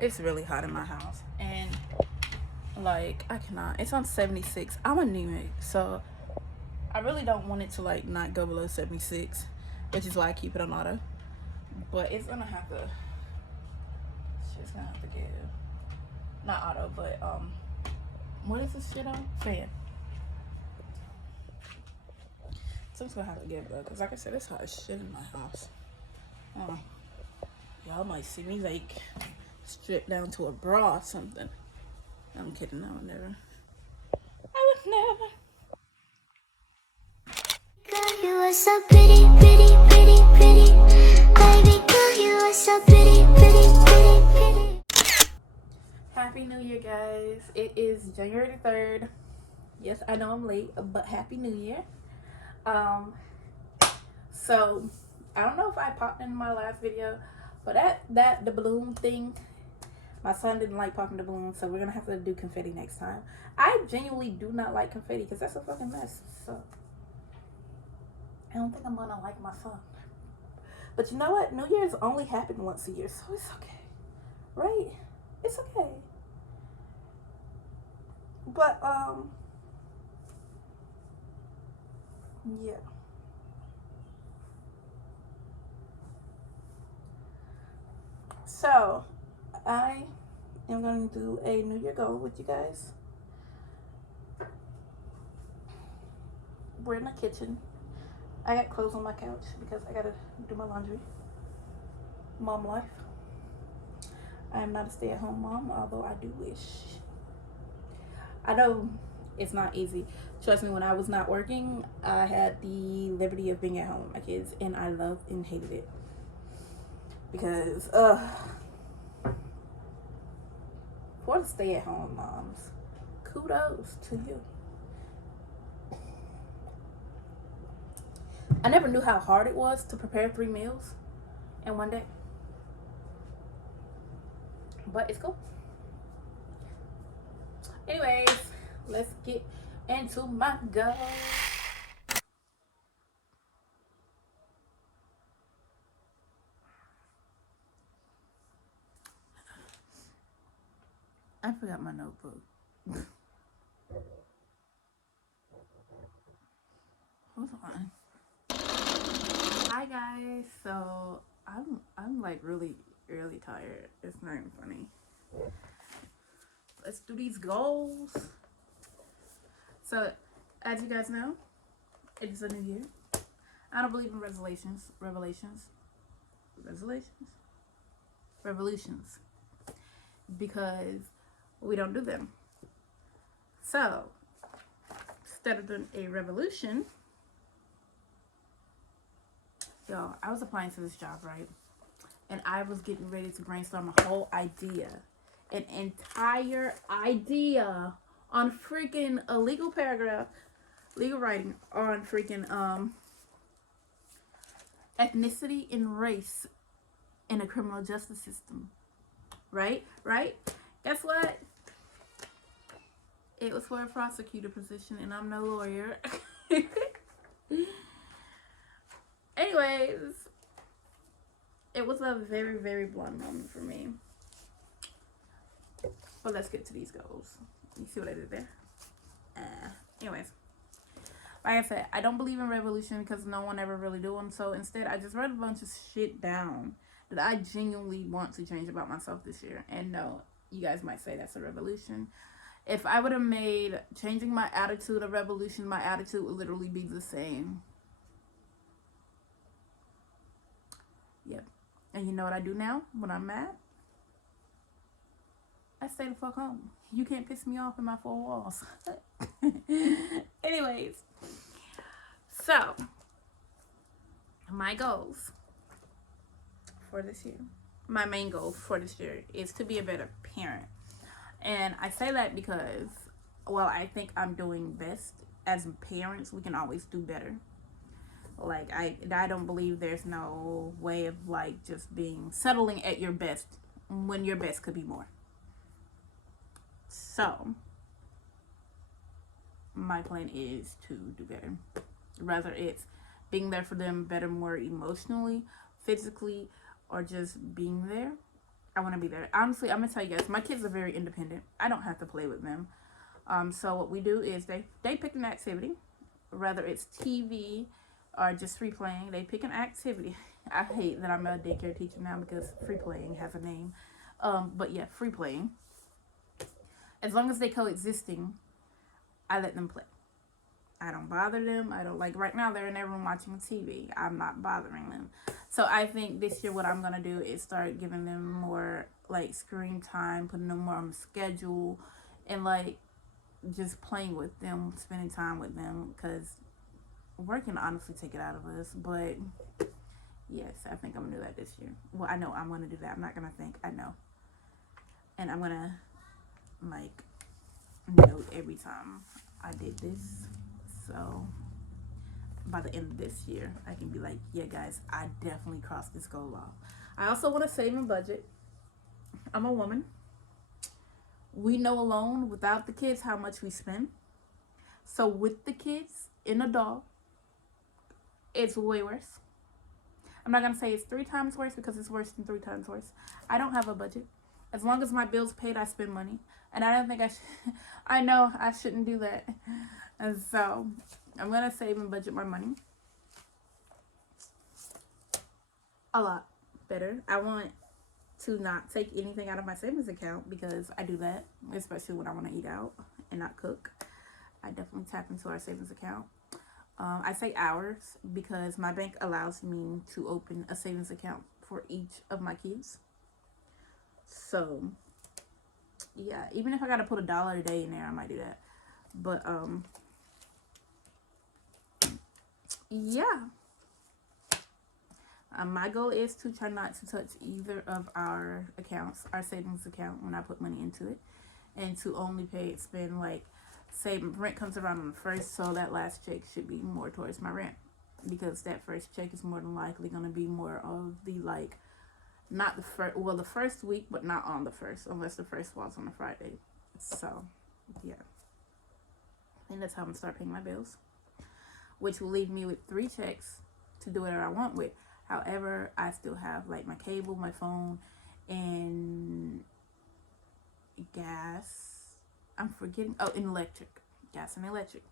It's really hot in my house, and like I cannot. It's on 76. I'm anemic, so I really don't want it to like not go below 76, which is why I keep it on auto. But it's gonna have to. Shit's gonna have to give not auto, but what is this shit on? Fan. So I'm just gonna have to give it up because, like I said, it's hot as shit in my house. Uh, y'all might see me like stripped down to a bra or something. I'm kidding. I would never. I would never. Girl, you are so pretty, pretty, pretty, pretty. Baby girl, you are so pretty, pretty, pretty, pretty. Happy New Year, guys. It is January the 3rd. Yes, I know I'm late, but Happy New Year. Um, so I don't know if I popped in my last video, but the balloon thing, my son didn't like popping the balloon, so we're gonna have to do confetti next time. I genuinely do not like confetti because that's a fucking mess. So I don't think I'm gonna like my son. But you know what? New Year's only happened once a year, so it's okay, right? It's okay. But yeah. So I am going to do a New Year goal with you guys. We're in the kitchen. I got clothes on my couch because I gotta do my laundry. Mom life. I am not a stay-at-home mom, although I do wish. I know it's not easy. Trust me, when I was not working, I had the liberty of being at home with my kids, and I loved and hated it. Because, for the stay-at-home moms, kudos to you. I never knew how hard it was to prepare 3 meals in one day. But it's cool. Anyways, let's get into my goals. I forgot my notebook. Hold on. Hi guys. So I'm like really tired. It's not even funny. Let's do these goals. So as you guys know, it is a new year. I don't believe in revolutions, because we don't do them. So instead of doing a revolution, y'all, I was applying to this job, right? And I was getting ready to brainstorm a whole idea, an entire idea on freaking a legal paragraph, legal writing on freaking ethnicity and race in a criminal justice system. Right? Guess what? It was for a prosecutor position, and I'm no lawyer. Anyways, it was a very, very blunt moment for me. But let's get to these goals. You see what I did there? Anyways, like I said, I don't believe in revolution because no one ever really do them. So instead, I just wrote a bunch of shit down that I genuinely want to change about myself this year. And no, you guys might say that's a revolution. If I would have made changing my attitude a revolution, my attitude would literally be the same. Yep. And you know what I do now when I'm mad? I stay the fuck home. You can't piss me off in my 4 walls. Anyways, so my goals for this year, my main goal for this year is to be a better parent. And I say that because, well, I think I'm doing best. As parents, we can always do better. Like, I don't believe there's no way of like just being settling at your best when your best could be more. So my plan is to do better. Rather it's being there for them better, more emotionally, physically, or just being there. I want to be there. Honestly, I'm gonna tell you guys, my kids are very independent. I don't have to play with them. So what we do is they pick an activity, whether it's TV or just free playing. They pick an activity. I hate that I'm a daycare teacher now because free playing has a name. But yeah, free playing. As long as they coexisting, I let them play. I don't bother them. I don't, like, right now they're in their room watching TV. I'm not bothering them. So I think this year what I'm going to do is start giving them more, like, screen time, putting them more on the schedule, and, like, just playing with them, spending time with them, because work can honestly take it out of us. But yes, I think I'm going to do that this year. Well, I know I'm going to do that. I'm not going to think. I know. And I'm going to, like, note every time I did this. So by the end of this year, I can be like, yeah, guys, I definitely crossed this goal off. I also want to save and budget. I'm a woman. We know alone without the kids how much we spend. So with the kids in a doll, it's way worse. I'm not going to say it's 3 times worse because it's worse than 3 times worse. I don't have a budget. As long as my bills paid, I spend money. And I don't think I should. I know I shouldn't do that. And so I'm going to save and budget my money a lot better. I want to not take anything out of my savings account because I do that, especially when I want to eat out and not cook. I definitely tap into our savings account. I say ours because my bank allows me to open a savings account for each of my kids. So yeah, even if I gotta put $1 a day in there, I might do that. But yeah. My goal is to try not to touch either of our accounts, our savings account, when I put money into it, and to only spend, like, say rent comes around on the first, so that last check should be more towards my rent, because that first check is more than likely going to be more of the, like, not the first, well, the first week, but not on the first, unless the first falls on a Friday. So yeah, and that's how I'm gonna start paying my bills, which will leave me with 3 checks to do whatever I want with. However, I still have, like, my cable, my phone, and gas. I'm forgetting. Oh, and electric. Gas and electric.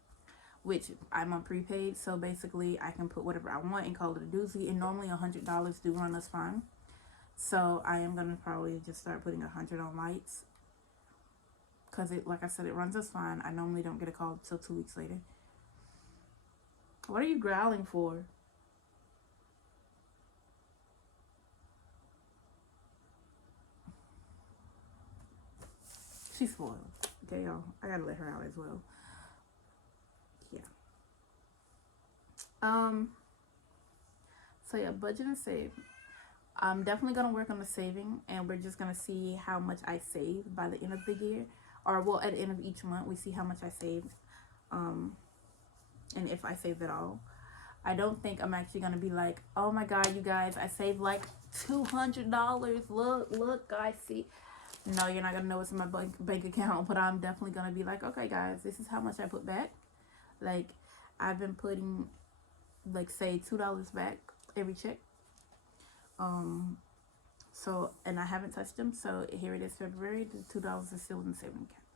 Which I'm on prepaid, so basically I can put whatever I want and call it a doozy. And normally $100 do run us fine. So I am going to probably just start putting 100 on lights. Because, like I said, it runs us fine. I normally don't get a call until 2 weeks later. What are you growling for? She's spoiled. Okay, y'all. I gotta let her out as well. Yeah. So yeah, budget and save. I'm definitely gonna work on the saving, and we're just gonna see how much I save by the end of the year, or well, at the end of each month, we see how much I saved, and if I saved at all. I don't think I'm actually gonna be like, oh my god, you guys, I saved like $200. Look, guys, see. No, you're not gonna know what's in my bank account, but I'm definitely gonna be like, okay, guys, this is how much I put back. Like, I've been putting, like, say $2 back every check. So, and I haven't touched them. So here it is, February. The $2 is still in the saving account.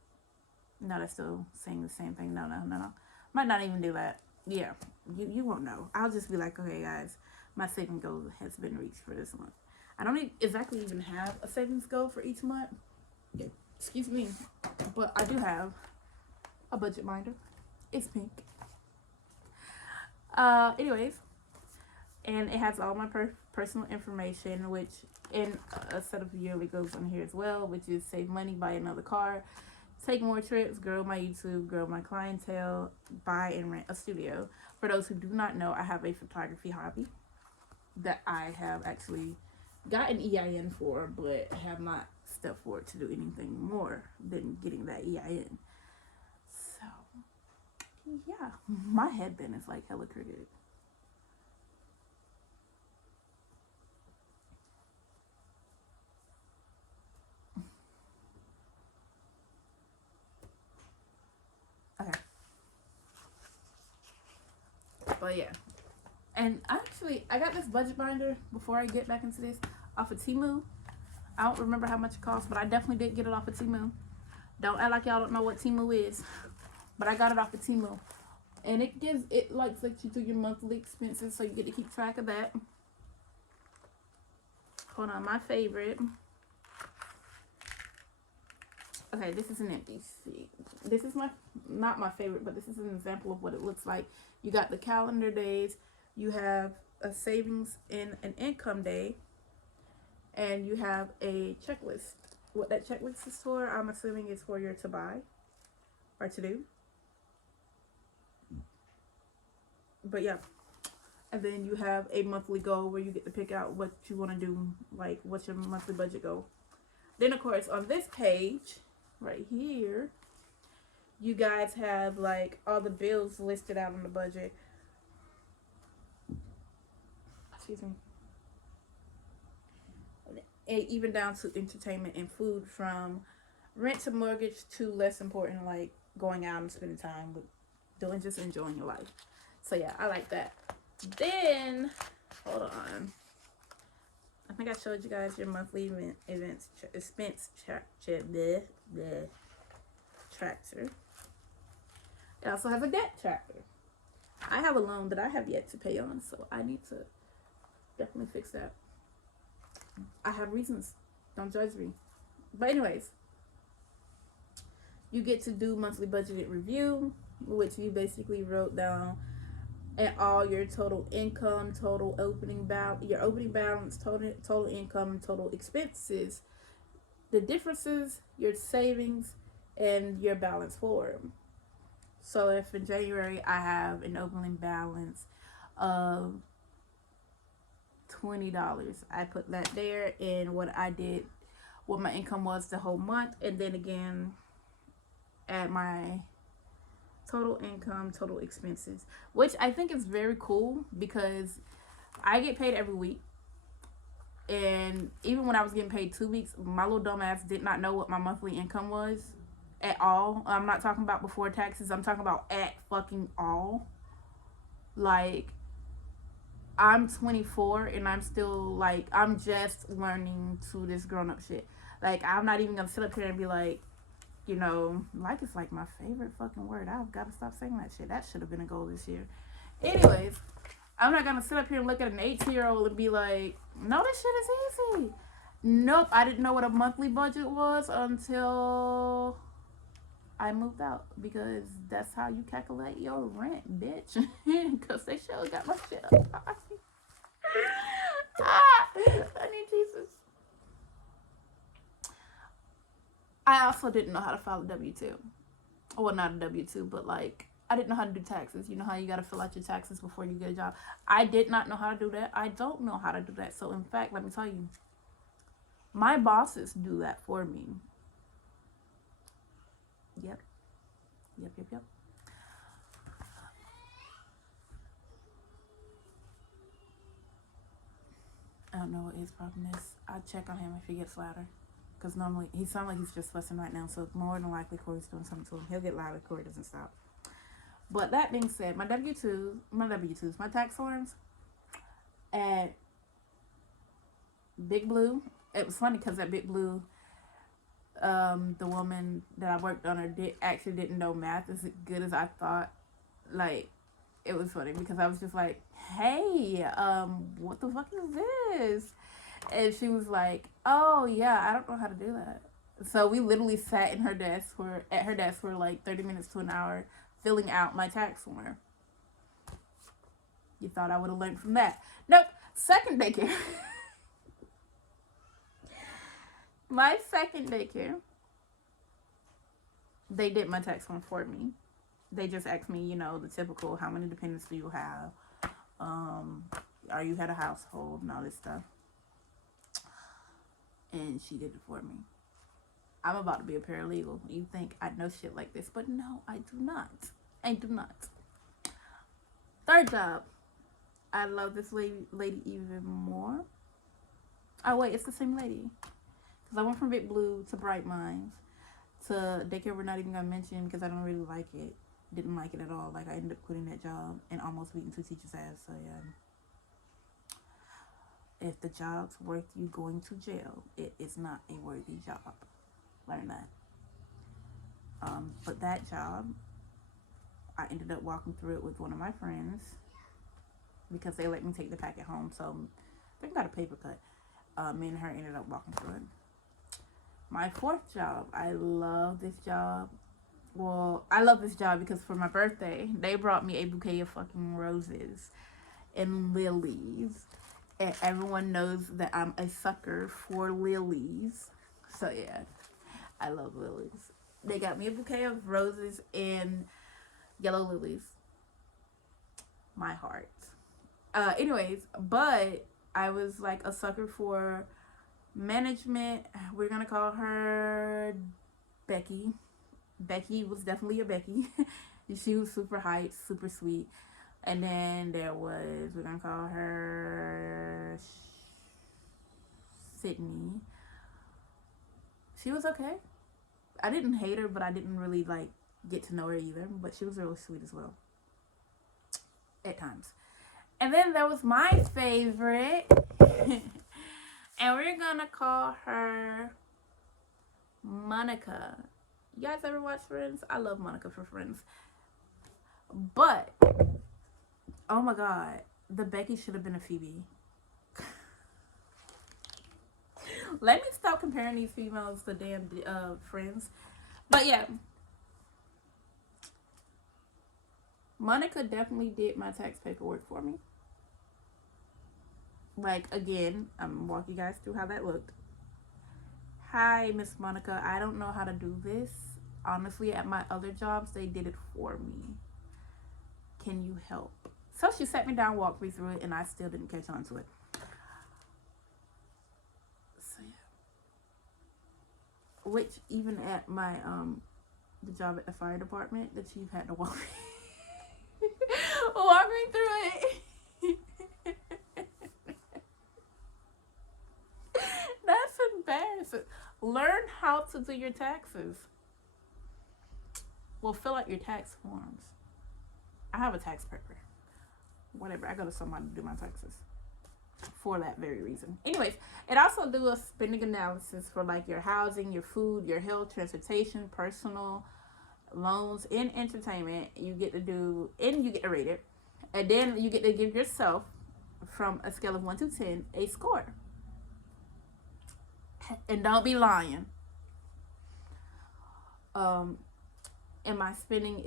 No, that's still saying the same thing. No. Might not even do that. Yeah, you won't know. I'll just be like, okay, guys, my saving goal has been reached for this month. I don't exactly even have a savings goal for each month. Excuse me. But I do have a budget binder. It's pink. Anyways. And it has all my personal information, which in a set of yearly goals on here as well, which is save money, buy another car, take more trips, grow my YouTube, grow my clientele, buy and rent a studio. For those who do not know, I have a photography hobby that I have actually got an EIN for, but have not stepped forward to do anything more than getting that EIN. So, yeah, my headband is like hella crooked. Okay. But yeah. And actually, I got this budget binder before I get back into this off of Temu. I don't remember how much it cost, but I definitely did get it off of Temu. Don't act like y'all don't know what Temu is, but I got it off of Temu, and it like takes you through your monthly expenses, so you get to keep track of that. Hold on, my favorite. Okay, this is an empty sheet. This is not my favorite, but this is an example of what it looks like. You got the calendar days, you have a savings and an income day, and you have a checklist. What that checklist is for, I'm assuming is for your to buy or to do. But yeah. And then you have a monthly goal where you get to pick out what you want to do, like what's your monthly budget goal. Then of course on this page right here, you guys have like all the bills listed out on the budget. Excuse me. And even down to entertainment and food, from rent to mortgage to less important, like going out and spending time with doing, just enjoying your life. So yeah, I like that. Then hold on, I think I showed you guys your monthly expense tracker. It also has a debt tracker. I have a loan that I have yet to pay on, so I need to definitely fix that. I have reasons. Don't judge me. But anyways, you get to do monthly budgeted review, which you basically wrote down and all your total income, total opening balance, your opening balance, total income, total expenses, the differences, your savings, and your balance forward. So if in January I have an opening balance of $20, I put that there, and what my income was the whole month, and then again add my total income, total expenses, which I think is very cool because I get paid every week. And even when I was getting paid 2 weeks, my little dumbass did not know what my monthly income was at all. I'm not talking about before taxes. I'm talking about at fucking all. Like, I'm 24 and I'm still like, I'm just learning to this grown up shit. Like, I'm not even gonna sit up here and be like, you know, like is like my favorite fucking word. I've got to stop saying that shit. That should have been a goal this year. Anyways, I'm not gonna sit up here and look at an 18-year-old and be like, no, this shit is easy. Nope, I didn't know what a monthly budget was until I moved out, because that's how you calculate your rent, bitch. Because they sure got my shit up. I need Jesus. I also didn't know how to file a W-2. Well, not a W-2, but like, I didn't know how to do taxes. You know how you got to fill out your taxes before you get a job? I did not know how to do that. I don't know how to do that. So in fact, let me tell you, my bosses do that for me. Yep. I don't know what his problem is. I'll check on him if he gets louder. Because normally, he sounds like he's just fussing right now. So more than likely, Corey's doing something to him. He'll get louder if Corey doesn't stop. But that being said, my tax forms at Big Blue. It was funny because at Big Blue, the woman that I worked on her didn't know math as good as I thought. Like, it was funny because I was just like, hey, what the fuck is this? And she was like, oh yeah, I don't know how to do that. So we literally sat at her desk for like 30 minutes to an hour filling out my tax form. You thought I would have learned from that? Nope. Second daycare. My second daycare, they did my tax form for me. They just asked me, you know, the typical, how many dependents do you have? Are you had a household and all this stuff. And she did it for me. I'm about to be a paralegal. You think I know shit like this, but no, I do not. Third job. I love this lady even more. Oh wait, it's the same lady. Because I went from Big Blue to Bright Minds to daycare we're not even gonna mention because I don't really like it. Didn't like it at all. Like, I ended up quitting that job and almost beating 2 teachers' ass. So yeah. If the job's worth you going to jail, it is not a worthy job. Learn that. But that job, I ended up walking through it with one of my friends because they let me take the packet home. So they got a paper cut. Me and her ended up walking through it. My fourth job, I love this job. Well, I love this job because for my birthday, they brought me a bouquet of fucking roses and lilies. And everyone knows that I'm a sucker for lilies. So yeah, I love lilies. They got me a bouquet of roses and yellow lilies. My heart. Anyways, but I was like a sucker for management. We're gonna call her Becky. Becky was definitely a Becky. She was super hype, super sweet. And then there was, we're gonna call her Sydney. She was okay. I didn't hate her, but I didn't really like get to know her either. But she was really sweet as well. At times. And then there was my favorite. And we're gonna call her Monica. You guys ever watch Friends? I love Monica for Friends. But, oh my god, the Becky should have been a Phoebe. Let me stop comparing these females to damn Friends. But yeah, Monica definitely did my tax paperwork for me. Like, again, I'm gonna walk you guys through how that looked. Hi, Miss Monica. I don't know how to do this. Honestly, at my other jobs, they did it for me. Can you help? So she sat me down, walked me through it, and I still didn't catch on to it. So yeah. Which even at my the job at the fire department, the chief had to walk me through it. That's embarrassing. Learn how to do your taxes. Well, fill out your tax forms. I have a tax prepper. Whatever. I go to somebody to do my taxes. For that very reason. Anyways, it also do a spending analysis for like your housing, your food, your health, transportation, personal loans, and entertainment. You get to do, and you get to rate it. And then you get to give yourself, from a scale of 1 to 10, a score. And don't be lying. Am I spending,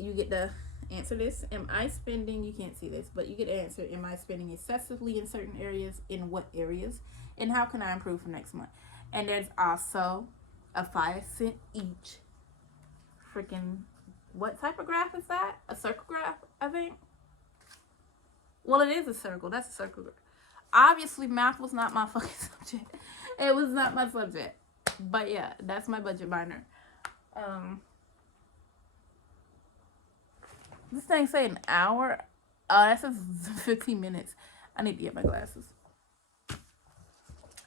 you get to answer this. Am I spending, you can't see this, but you get to answer, am I spending excessively in certain areas? In what areas? And how can I improve for next month? And there's also a 5-cent each freaking, what type of graph is that? A circle graph, I think. Well, it is a circle. That's a circle graph. Obviously, math was not my fucking subject. It was not my subject. But yeah, that's my budget binder. This thing say an hour. Oh, that says 15 minutes. I need to get my glasses.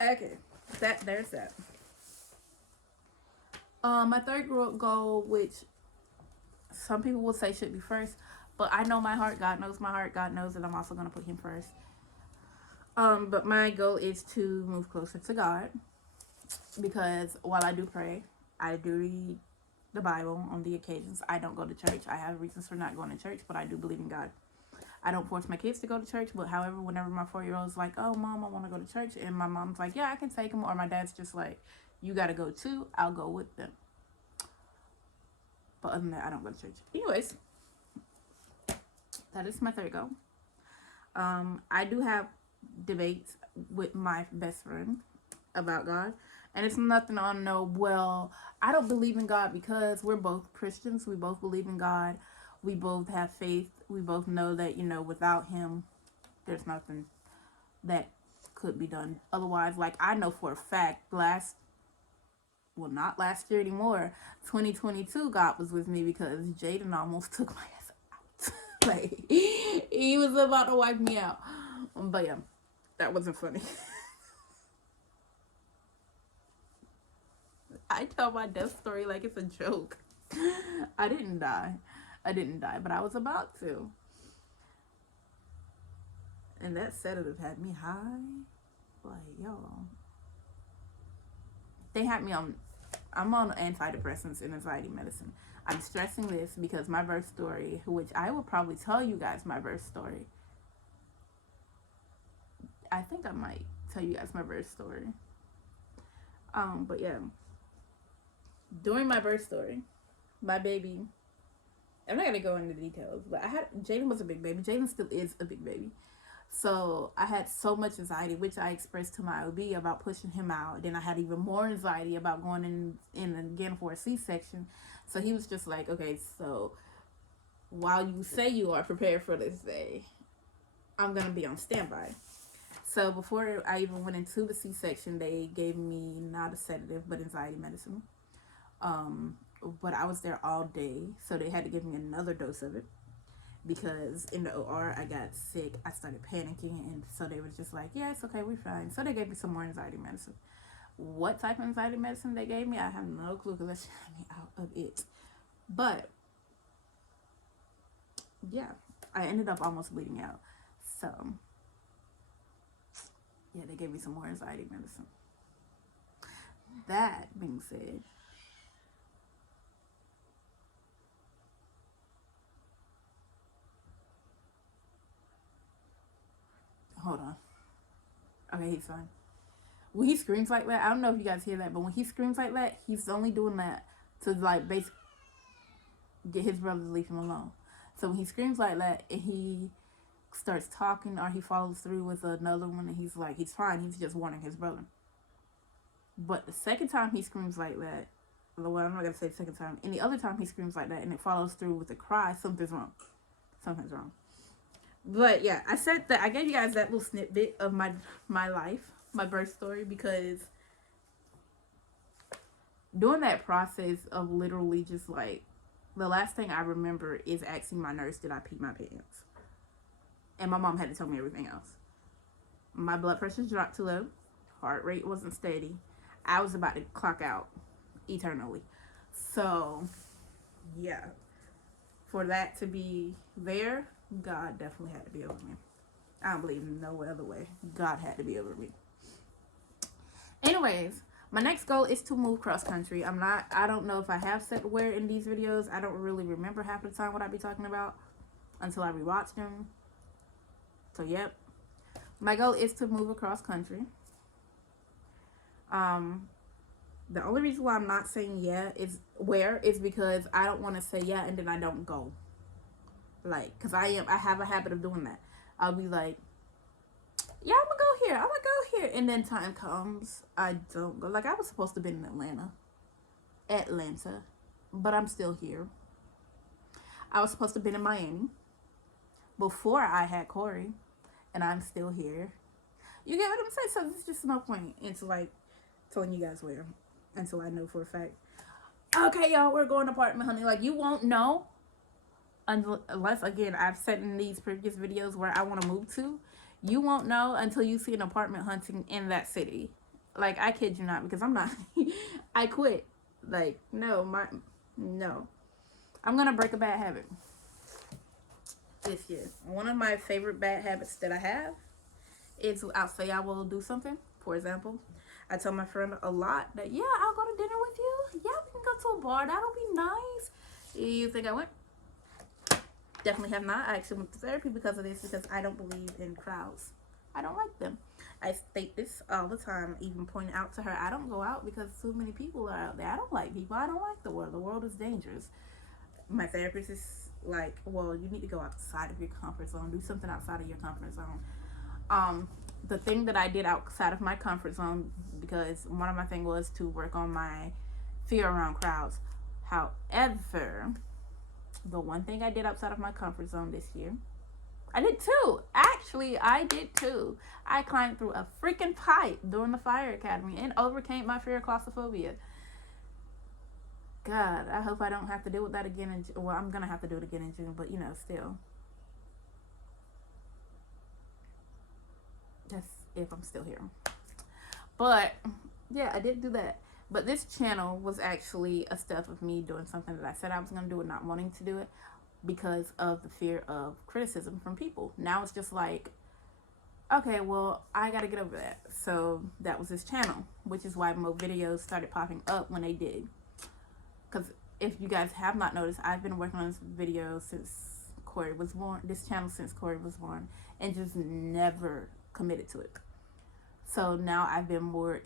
Okay, there's that. My third goal, which some people will say should be first, but I know my heart. God knows my heart. God knows that I'm also gonna put Him first. But my goal is to move closer to God, because while I do pray, I do read the Bible on the occasions. I don't go to church. I have reasons for not going to church, but I do believe in God. I don't force my kids to go to church, but however, whenever my 4-year-old is like, oh, Mom, I want to go to church, and my mom's like, yeah, I can take him, or my dad's just like, you got to go too, I'll go with them. But other than that, I don't go to church. Anyways, that is my third goal. I do have debates with my best friend about God, and it's nothing on no, well, I don't believe in God, because we're both Christians. We both believe in God. We both have faith. We both know that, without Him, there's nothing that could be done. Otherwise, like, I know for a fact, not last year anymore, 2022, God was with me, because Jaden almost took my ass out. Like, he was about to wipe me out. But yeah, that wasn't funny. I tell my death story like it's a joke. I didn't die, but I was about to. And that sedative had me high Like, yo, they had me on. I'm on antidepressants and anxiety medicine. I'm stressing this because my birth story, which I will probably tell you guys my birth story. I think I might tell you guys my birth story. But yeah, during my birth story, my baby, I'm not gonna go into details, but Jaden was a big baby. Jaden still is a big baby. So I had so much anxiety, which I expressed to my OB about pushing him out. Then I had even more anxiety about going in again for a C-section. So he was just like, okay, so while you say you are prepared for this day, I'm gonna be on standby. So before I even went into the C-section, they gave me not a sedative, but anxiety medicine. But I was there all day, so they had to give me another dose of it because in the OR I got sick. I started panicking, and so they were just like, yeah, it's okay, we're fine. So they gave me some more anxiety medicine. What type of anxiety medicine they gave me, I have no clue because they shot me out of it. But yeah, I ended up almost bleeding out. So yeah, they gave me some more anxiety medicine. That being said, hold on. Okay, he's fine. When he screams like that, I don't know if you guys hear that, but when he screams like that, he's only doing that to like basically get his brother to leave him alone. So when he screams like that and he starts talking or he follows through with another one and he's like, he's fine, he's just warning his brother. But the second time he screams like that, well, I'm not gonna say the second time, and the other time he screams like that and it follows through with a cry, something's wrong. Something's wrong. But yeah, I said that I gave you guys that little snippet of my life, my birth story, because doing that process of literally just like, the last thing I remember is asking my nurse, did I pee my pants? And my mom had to tell me everything else. My blood pressure dropped too low. Heart rate wasn't steady. I was about to clock out eternally. So, yeah. For that to be there, God definitely had to be over me. I don't believe in no other way. God had to be over me. Anyways, my next goal is to move cross country. I don't know if I have said where in these videos. I don't really remember half the time what I be talking about until I rewatch them. So, yep. My goal is to move across country. The only reason why I'm not saying yeah is because I don't want to say yeah and then I don't go. Like, cause I have a habit of doing that. I'll be like, yeah, I'm gonna go here, and then time comes, I don't go. Like, I was supposed to be in Atlanta, but I'm still here. I was supposed to be in Miami before I had Corey, and I'm still here. You get what I'm saying? So there's just no point into like telling you guys where until I know for a fact. Okay, y'all, we're going to apartment hunting. Like, you won't know unless, again, I've said in these previous videos where I want to move to. You won't know until you see an apartment hunting in that city. Like, I kid you not, because I'm not. I quit. Like, no. I'm gonna break a bad habit this year. One of my favorite bad habits that I have is I'll say I will do something. For example, I tell my friend a lot that, yeah, I'll go to dinner with you. Yeah, we can go to a bar. That'll be nice. You think I went? Definitely have not. I actually went to therapy because of this, because I don't believe in crowds. I don't like them. I state this all the time, even point out to her, I don't go out because too many people are out there. I don't like people. I don't like the world. The world is dangerous. My therapist is like, well, you need to go outside of your comfort zone. Do something outside of your comfort zone. The thing that I did outside of my comfort zone, because one of my things was to work on my fear around crowds. However, the one thing I did outside of my comfort zone this year, I did two. Actually, I did two. I climbed through a freaking pipe during the fire academy and overcame my fear of claustrophobia. God, I hope I don't have to deal with that again. Well, I'm going to have to do it again in June, but, you know, still. That's if I'm still here. But, yeah, I did do that. But this channel was actually a step of me doing something that I said I was going to do and not wanting to do it because of the fear of criticism from people. Now it's just like, Okay, well, I gotta get over that. So that was his channel, which is why more videos started popping up when they did. Because if you guys have not noticed, I've been working on this video since Corey was born, this channel since Corey was born, and just never committed to it. So now I've been more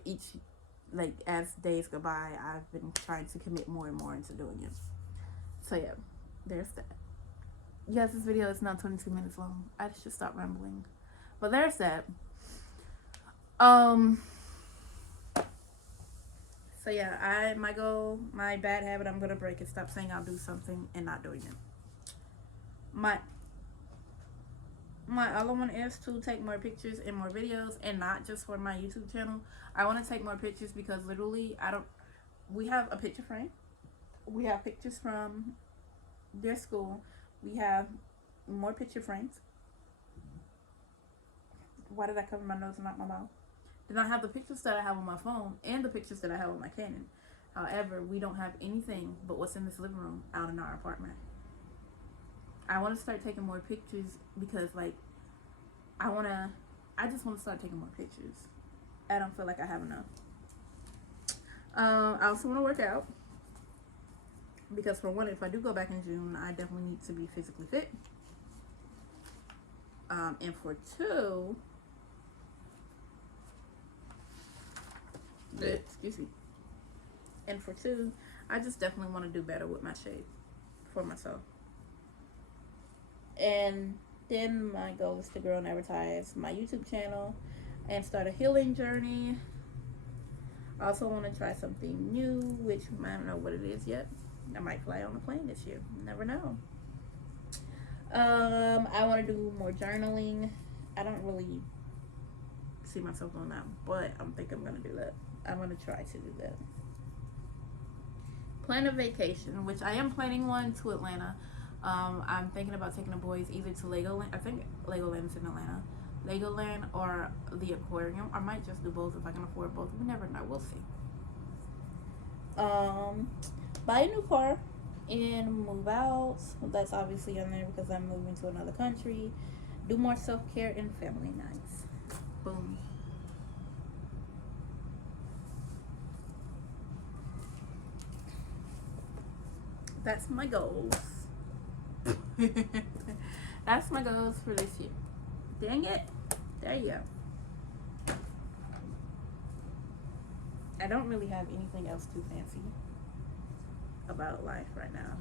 like as days go by, I've been trying to commit more and more into doing it. So yeah, there's that. Yes, this video is now 22 minutes long. I should stop rambling. But there's that. So yeah, my goal, my bad habit I'm gonna break is stop saying I'll do something and not doing it. My other one is to take more pictures and more videos, and not just for my YouTube channel. I want to take more pictures because literally we have a picture frame. We have pictures from their school. We have more picture frames. Why did I cover my nose and not my mouth? Then I have the pictures that I have on my phone and the pictures that I have on my Canon. However, we don't have anything but what's in this living room out in our apartment. I want to start taking more pictures because, like, I just want to start taking more pictures. I don't feel like I have enough. I also want to work out because, for one, if I do go back in June, I definitely need to be physically fit. And for two, excuse me. And for two, I just definitely want to do better with my shape for myself. And then my goal is to grow and advertise my YouTube channel and start a healing journey. I also want to try something new, which I don't know what it is yet. I might fly on a plane this year. Never know. I want to do more journaling. I don't really see myself doing that, but I'm thinking I'm going to do that. I'm going to try to do that. Plan a vacation, which I am planning one to Atlanta. I'm thinking about taking the boys either to Legoland. I think Legoland's in Atlanta. Legoland or the aquarium. I might just do both if I can afford both. We never know. We'll see. Buy a new car and move out. That's obviously on there because I'm moving to another country. Do more self-care and family nights. Boom. That's my goals. That's my goals for this year. Dang it. There you go. I don't really have anything else too fancy about life right now.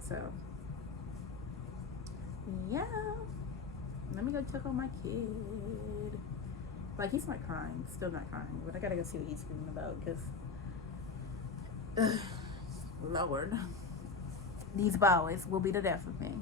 So yeah. Let me go check on my kid. Like, he's not crying. Still not crying. But I gotta go see what he's screaming about because Lord, these boys will be the death of me.